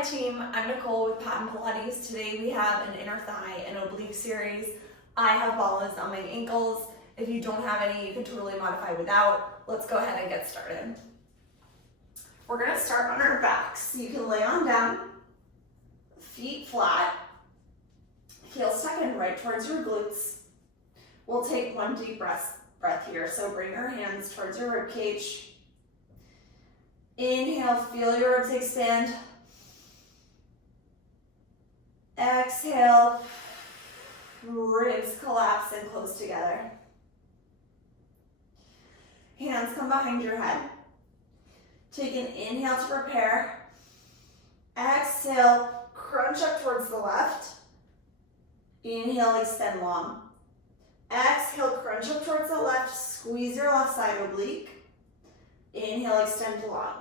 my team. I'm Nicole with Patton Pilates. Today we have an inner thigh and oblique series. I have balls on my ankles. If you don't have any, you can totally modify without. Let's go ahead and get started. We're gonna start on our backs. You can lay on down, feet flat, heels tucked in right towards your glutes. We'll take one deep breath here. So bring your hands towards your rib cage. Inhale, feel your ribs expand. Exhale, ribs collapse and close together. Hands come behind your head. Take an inhale to prepare. Exhale, crunch up towards the left. Inhale, extend long. Exhale, crunch up towards the left. Squeeze your left side oblique. Inhale, extend to long.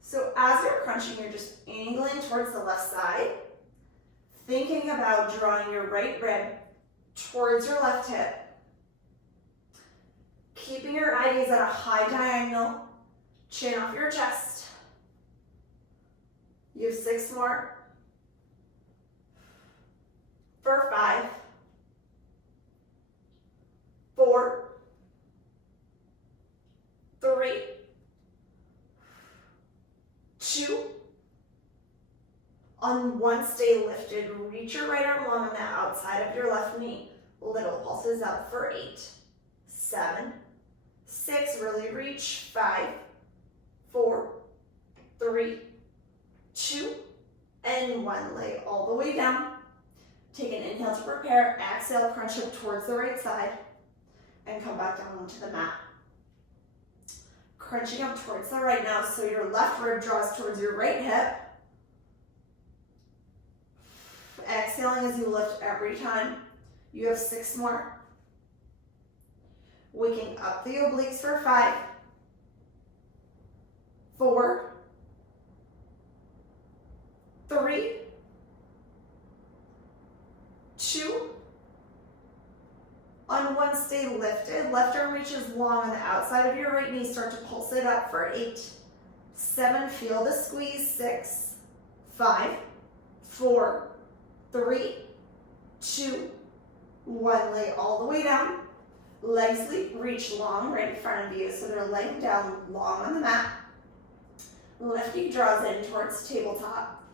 So as you're crunching, you're just angling towards the left side, thinking about drawing your right rib towards your left hip, keeping your eye gaze at a high diagonal, chin off your chest. You have 6 more. For 5, 4, 3, 2, on 1, stay lifted. Reach your right arm long on the outside of your left knee. Little pulses up for 8, 7, 6, really reach, 5, 4, 3, 2, and 1. Lay all the way down. Take an inhale to prepare. Exhale, crunch up towards the right side and come back down onto the mat. Crunching up towards the right now, so your left rib draws towards your right hip. Exhaling as you lift every time. You have 6 more. Waking up the obliques for 5, 4, 3, 2, on 1, stay lifted. Left arm reaches long on the outside of your right knee. Start to pulse it up for 8, 7, feel the squeeze, 6, 5, 4, 3, 2, 1. Lay all the way down. Legs reach long right in front of you, so they're laying down long on the mat. Left knee draws in towards tabletop.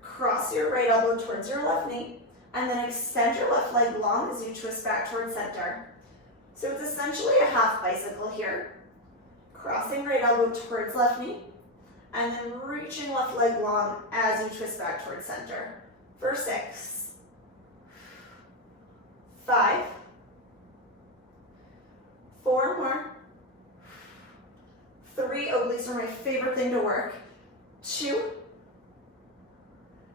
Cross your right elbow towards your left knee, and then extend your left leg long as you twist back towards center. So it's essentially a half bicycle here. Crossing right elbow towards left knee, and then reaching left leg long as you twist back towards center. For 6, 5, 4 more, 3, obliques are my favorite thing to work, 2,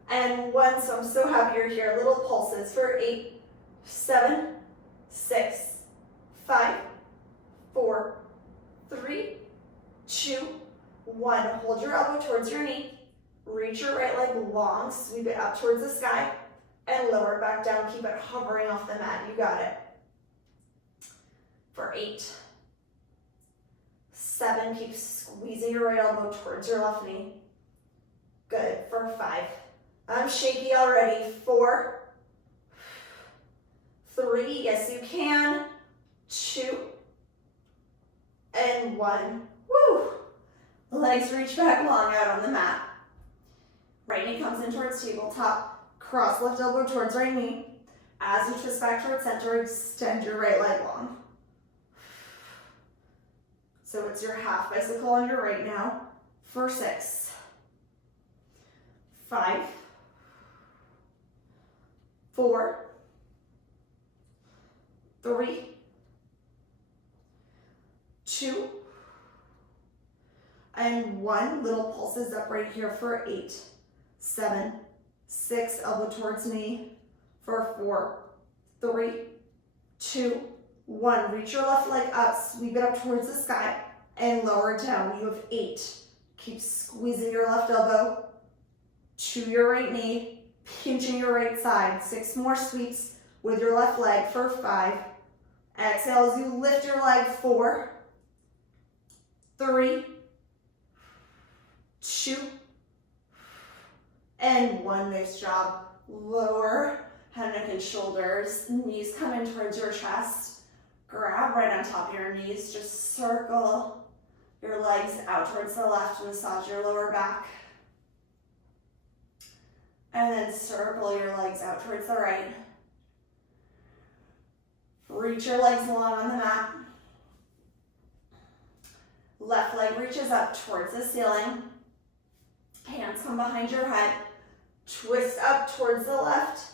and 1, so I'm so happy you're here. Little pulses for 8, 7, 6, 5, 4, 3, 2, 1. Hold your elbow towards your knee. Reach your right leg long, sweep it up towards the sky, and lower it back down. Keep it hovering off the mat. You got it. For 8, 7, keep squeezing your right elbow towards your left knee. Good. For 5. I'm shaky already. 4, 3, yes you can, 2, and 1. Woo! Legs reach back long out on the mat. Right knee comes in towards tabletop. Cross left elbow towards right knee. As you twist back towards center, extend your right leg long. So it's your half bicycle on your right now. For 6, 5, 4, 3, 2, and 1. Little pulses up right here for 8, 7, 6, elbow towards knee. For 4, 3, 2, 1. Reach your left leg up, sweep it up towards the sky, and lower it down. You have 8. Keep squeezing your left elbow to your right knee, pinching your right side. 6 more sweeps with your left leg for 5. Exhale as you lift your leg. 4, 3, 2, and one. Nice job. Lower head, neck, and shoulders. Knees come in towards your chest. Grab right on top of your knees. Just circle your legs out towards the left. Massage your lower back. And then circle your legs out towards the right. Reach your legs long on the mat. Left leg reaches up towards the ceiling. Hands come behind your head. Twist up towards the left.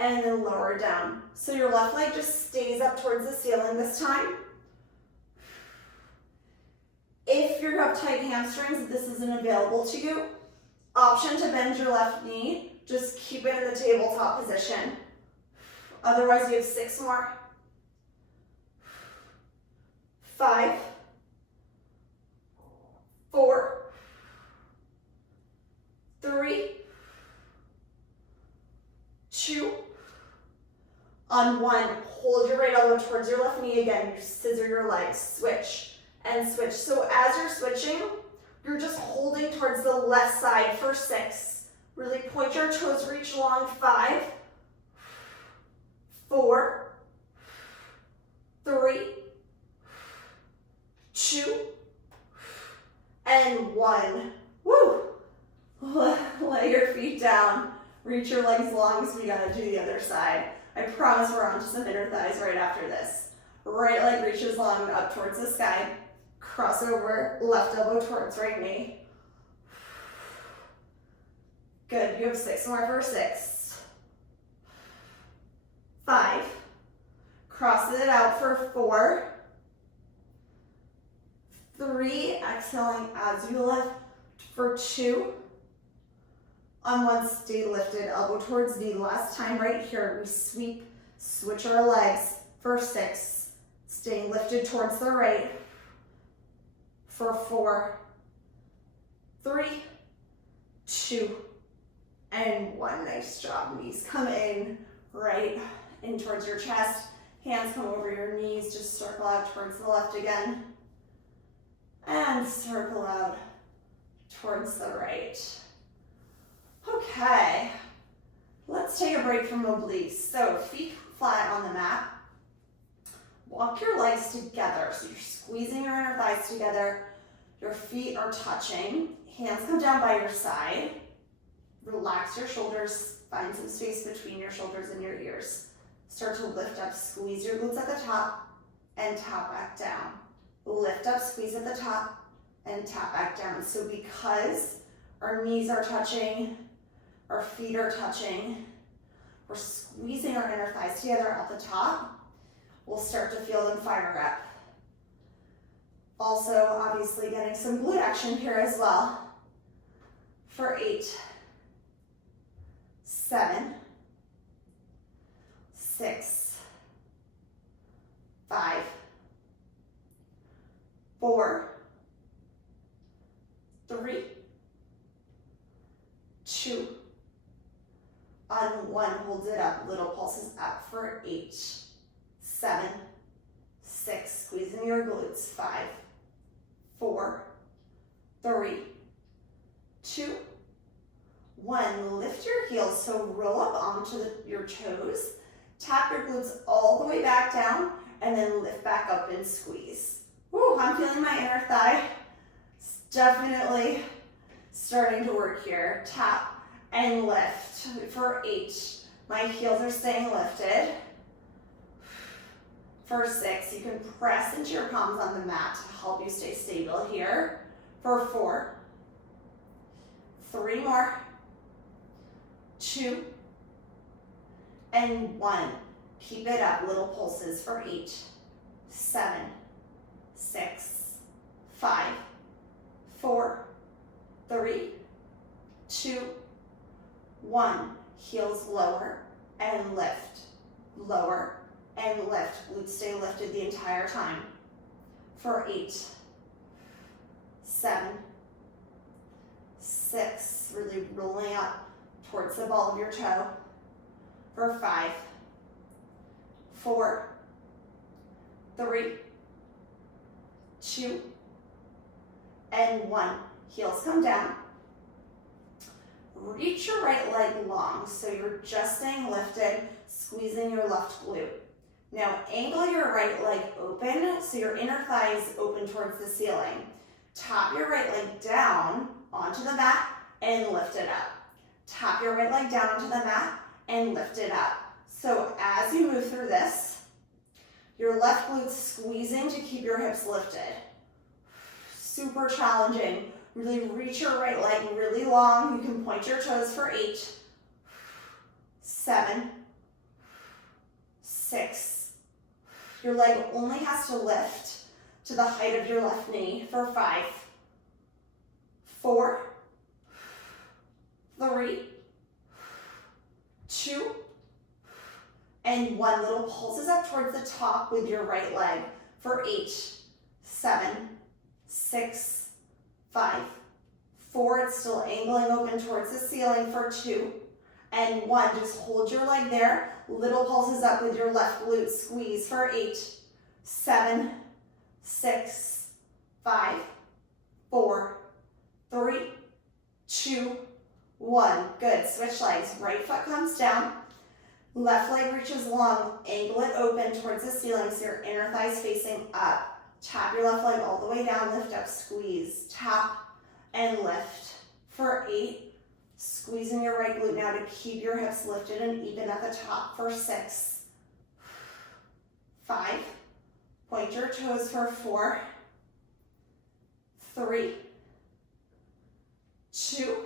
And then lower down. So your left leg just stays up towards the ceiling this time. If you have tight hamstrings, this isn't available to you. Option to bend your left knee. Just keep it in the tabletop position. Otherwise, you have 6 more. 5, 4, 3, 2, on 1. Hold your right elbow towards your left knee again. You scissor your legs. Switch and switch. So as you're switching, you're just holding towards the left side for 6. Really point your toes, reach long. 5, 4, 3, 2, and 1. Woo! Lay your feet down. Reach your legs long as we gotta do the other side. I promise we're on to some inner thighs right after this. Right leg reaches long up towards the sky. Cross over, left elbow towards right knee. Good, you have 6 more for 6. 5. Cross it out for 4. 3, exhaling as you lift for 2. On 1, stay lifted, elbow towards knee. Last time right here, we sweep, switch our legs for 6. Staying lifted towards the right for 4, 3, 2, and 1. Nice job. Knees come in, right in towards your chest. Hands come over your knees. Just circle out towards the left again. And circle out towards the right. Okay, let's take a break from obliques. So feet flat on the mat. Walk your legs together. So you're squeezing your inner thighs together. Your feet are touching. Hands come down by your side. Relax your shoulders. Find some space between your shoulders and your ears. Start to lift up. Squeeze your glutes at the top and tap back down. Lift up, squeeze at the top, and tap back down. So because our knees are touching, our feet are touching, we're squeezing our inner thighs together at the top. We'll start to feel them fire up. Also, obviously, getting some glute action here as well. For 8, 7, 6, 5, 4, 3, 2, on 1, hold it up, little pulses up for 8, 7, 6, squeezing your glutes, 5, 4, 3, 2, 1, lift your heels, so roll up onto your toes, tap your glutes all the way back down, and then lift back up and squeeze. Woo, I'm feeling my inner thigh. It's definitely starting to work here. Tap and lift for 8. My heels are staying lifted. For 6, you can press into your palms on the mat to help you stay stable here. For 4, 3 more, 2, and 1. Keep it up, little pulses for 8, 7, 6, 5, 4, 3, 2, 1. Heels lower and lift, lower and lift. Glutes stay lifted the entire time. For 8, 7, 6, really rolling up towards the ball of your toe. For 5, 4, 3, 2, and 1. Heels come down. reach your right leg long, so you're just staying lifted, squeezing your left glute. Now angle your right leg open, so your inner thigh is open towards the ceiling. Tap your right leg down onto the mat and lift it up. Tap your right leg down onto the mat and lift it up. So as you move through this, your left glute's squeezing to keep your hips lifted. Super challenging. Really reach your right leg really long. You can point your toes for 8, 7, 6. Your leg only has to lift to the height of your left knee for 5, 4, 3, 2, and 1. Little pulses up towards the top with your right leg for 8, 7, 6, 5, 4, it's still angling open towards the ceiling for 2, and 1, just hold your leg there. Little pulses up with your left glute, squeeze for 8, 7, 6, 5, 4, 3, 2, 1. Good, switch legs. Right foot comes down, left leg reaches long, angle it open towards the ceiling so your inner thigh is facing up. Tap your left leg all the way down, lift up, squeeze, tap, and lift for 8. Squeezing your right glute now to keep your hips lifted and even at the top for 6, 5. Point your toes for 4, 3, 2,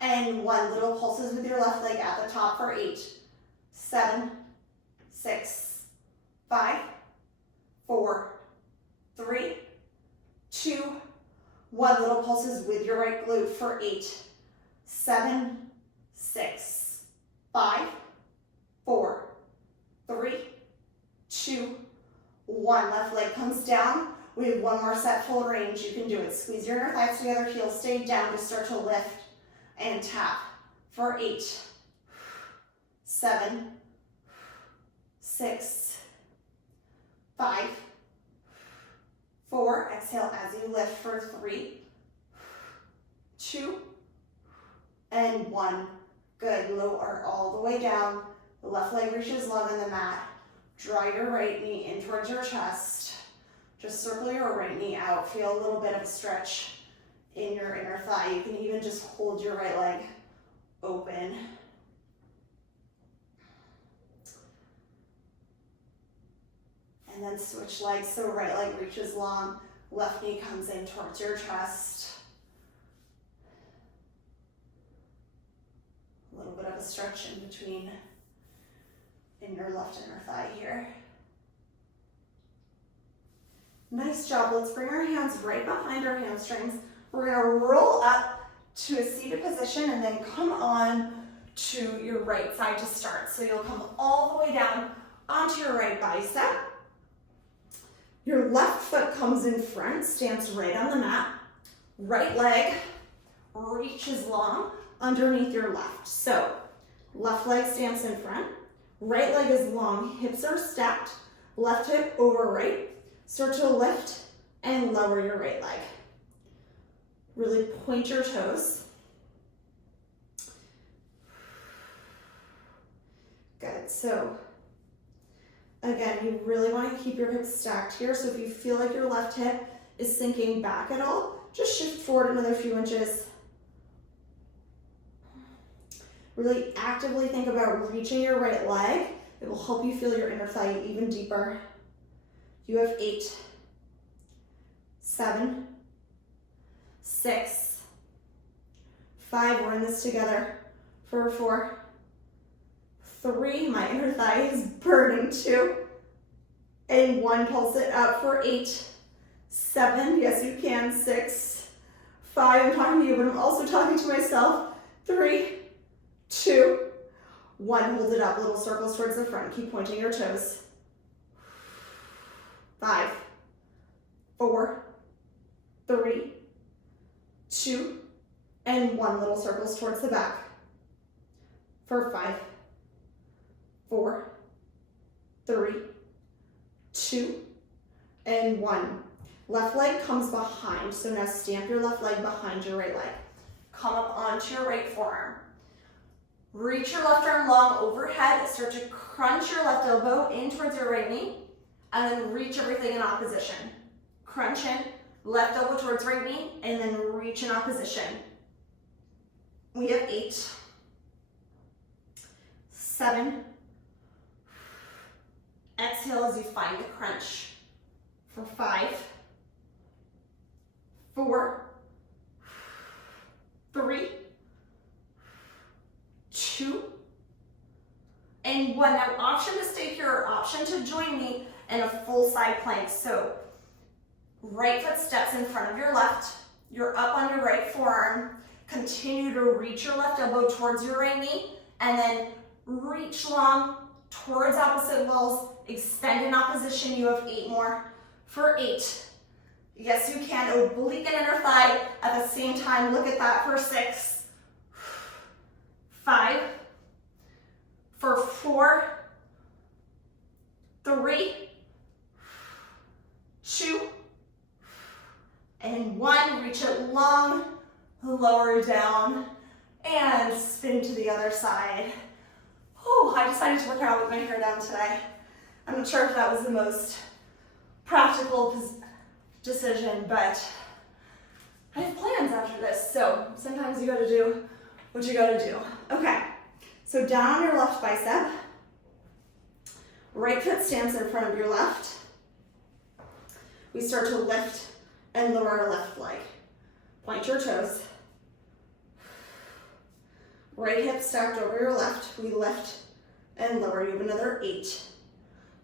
and 1. Little pulses with your left leg at the top for 8, 7, 6, 5, 4, 3, 2, 1. Little pulses with your right glute for 8, 7, 6, 5, 4, 3, 2, 1. Left leg comes down. We have one more set, full range. You can do it. Squeeze your inner thighs together, heels stay down to start to lift and tap for 8, 7, 6, 5, 4. Exhale as you lift for 3, 2, and 1. Good. Lower all the way down. The left leg reaches long on the mat. Draw your right knee in towards your chest. Just circle your right knee out. Feel a little bit of a stretch in your inner thigh. You can even just hold your right leg open. And then switch legs, so right leg reaches long, left knee comes in towards your chest. A little bit of a stretch in between in your left inner thigh here. Nice job. Let's bring our hands right behind our hamstrings. We're going to roll up to a seated position and then come on to your right side to start. So you'll come all the way down onto your right bicep. Your left foot comes in front, stamps right on the mat. Right leg reaches long underneath your left. So left leg stamps in front. Right leg is long, hips are stacked. Left hip over right. Start to lift and lower your right leg. Really point your toes. Good. So again, you really want to keep your hips stacked here. So if you feel like your left hip is sinking back at all, just shift forward another few inches. Really actively think about reaching your right leg. It will help you feel your inner thigh even deeper. You have 8, 7, 6, 5, we're in this together, for 4, 3, my inner thigh is burning, 2, and 1, pulse it up for 8, 7, yes you can, 6, 5, I'm talking to you, but I'm also talking to myself, 3, 2, 1, hold it up, little circles towards the front, keep pointing your toes. 5, 4, 3, 2, and 1. Little circles towards the back. For 5, 4, 3, 2, and 1. Left leg comes behind, so now stamp your left leg behind your right leg. Come up onto onto your right forearm. Reach your left arm long overhead, start to crunch your left elbow in towards your right knee, and then reach everything in opposition. Crunch in, left elbow towards right knee, and then reach in opposition. We have 8, 7, exhale as you find the crunch for 5, 4, 3, 2, and 1. Now, option to stay here or option to join me in a full side plank. So right foot steps in front of your left, you're up on your right forearm, continue to reach your left elbow towards your right knee, and then reach long towards opposite walls, extend in opposition. You have 8 more for 8. Yes, you can. Oblique and inner thigh at the same time. Look at that for 6, 5, for 4, 3, 2, and 1. Reach it long, lower down, and spin to the other side. Oh, I decided to work out with my hair down today. I'm not sure if that was the most practical decision, but I have plans after this, so sometimes you gotta do what you gotta do. Okay, so down on your left bicep, right foot stands in front of your left. We start to lift and lower our left leg. Point your toes. Right hip stacked over your left. We lift and lower. You have another 8.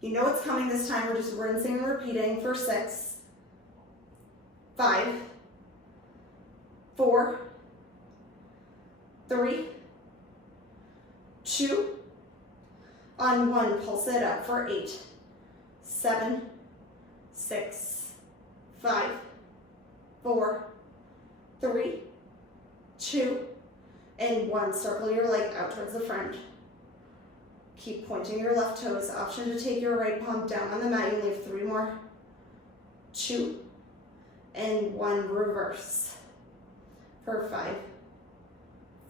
You know what's coming this time. We're just rinsing and repeating for 6, 5, 4, 3, 2, on 1, pulse it up for 8, 7, 6, 5, 4, 3, 2, and 1. Circle your leg out towards the front. Keep pointing your left toes. Option to take your right palm down on the mat. You leave 3 more. 2, and 1. Reverse for 5,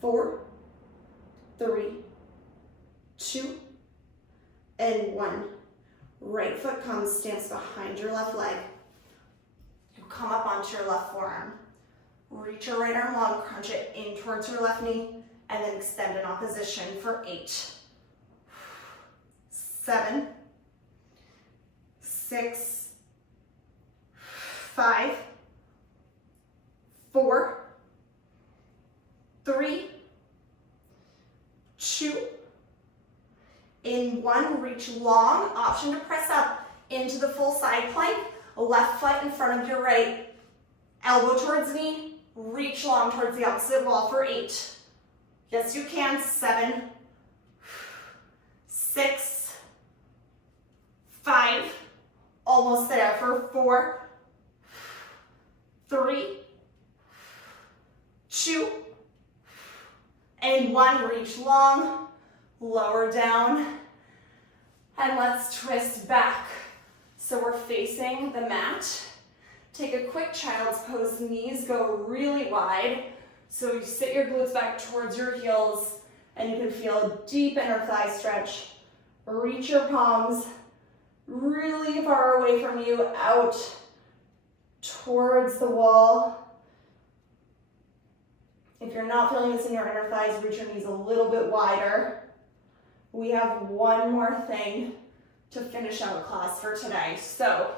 4, 3, 2, and 1. Right foot comes, stands behind your left leg. You come up onto your left forearm. Reach your right arm long, crunch it in towards your left knee, and then extend in opposition for 8, 7, 6, 5, 4, 3, 2, in 1. Reach long. Option to press up into the full side plank. Left foot in front of your right, elbow towards knee. Reach long towards the opposite wall for 8. Yes, you can. 7, 6, 5, almost there for 4, 3, 2, and 1. Reach long, lower down, and let's twist back. So we're facing the mat. Take a quick child's pose. Knees go really wide. So you sit your glutes back towards your heels, and you can feel a deep inner thigh stretch. Reach your palms really far away from you, out towards the wall. If you're not feeling this in your inner thighs, reach your knees a little bit wider. We have one more thing to finish out class for today. So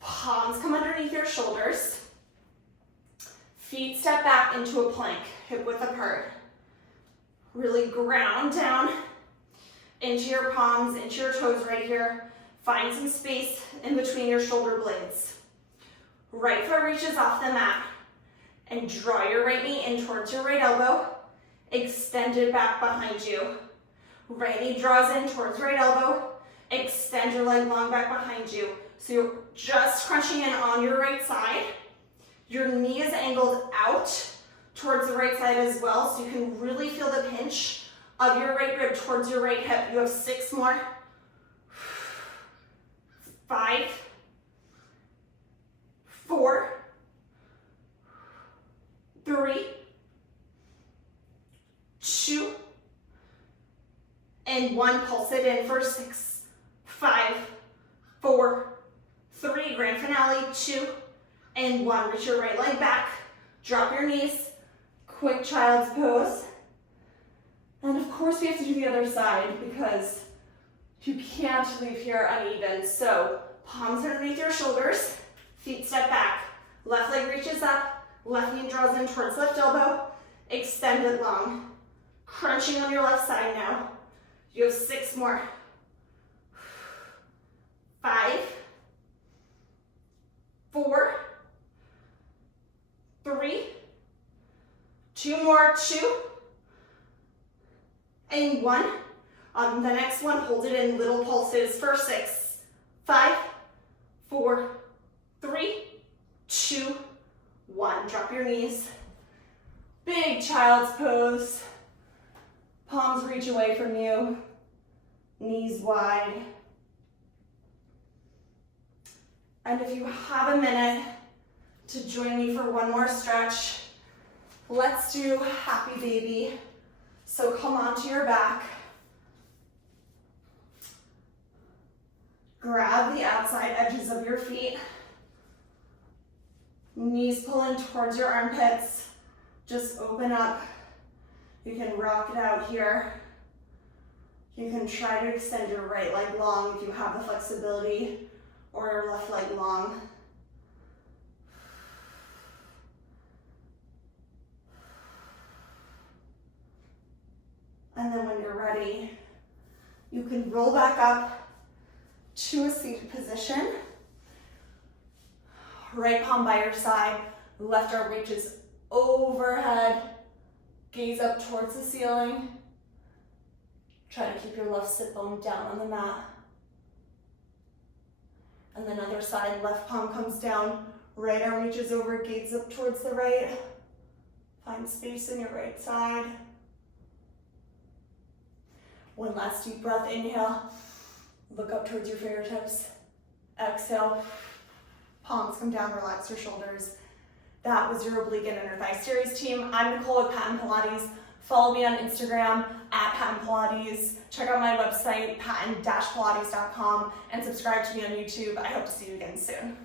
palms come underneath your shoulders. Feet step back into a plank, hip width apart. Really ground down into your palms, into your toes right here. Find some space in between your shoulder blades. Right foot reaches off the mat, and draw your right knee in towards your right elbow. Extend it back behind you. Right knee draws in towards right elbow. Extend your leg long back behind you. So you're just crunching in on your right side. Your knee is angled out towards the right side as well, so you can really feel the pinch of your right rib towards your right hip. You have 6 more. 5, 4, 3, and 1. Pulse it in for 6, 5, 4, 3. Grand finale, 2, and 1. Reach your right leg back. Drop your knees. Quick child's pose. And of course we have to do the other side because you can't leave here uneven. So palms underneath your shoulders, feet step back. Left leg reaches up, left knee draws in towards left elbow, extend it long. Crunching on your left side now. You have 6 more. 5, 4, 3, 2 more, 2, and 1. On the next one, hold it in little pulses for 6, 5, 4, 3, 2, 1. Drop your knees. Big child's pose. Palms reach away from you. Knees wide. And if you have a minute to join me for one more stretch, let's do happy baby. So come onto your back. Grab the outside edges of your feet. Knees pulling towards your armpits. Just open up. You can rock it out here. You can try to extend your right leg long if you have the flexibility, or your left leg long. And then when you're ready, you can roll back up to a seated position. Right palm by your side, left arm reaches overhead, gaze up towards the ceiling. Try to keep your left sit bone down on the mat. And then other side, left palm comes down, right arm reaches over, gaze up towards the right. Find space in your right side. One last deep breath, inhale. Look up towards your fingertips. Exhale. Palms come down, relax your shoulders. That was your oblique and inner thigh series team. I'm Nicole with Patton Pilates. Follow me on Instagram at Patton Pilates. Check out my website, patton-pilates.com, and subscribe to me on YouTube. I hope to see you again soon.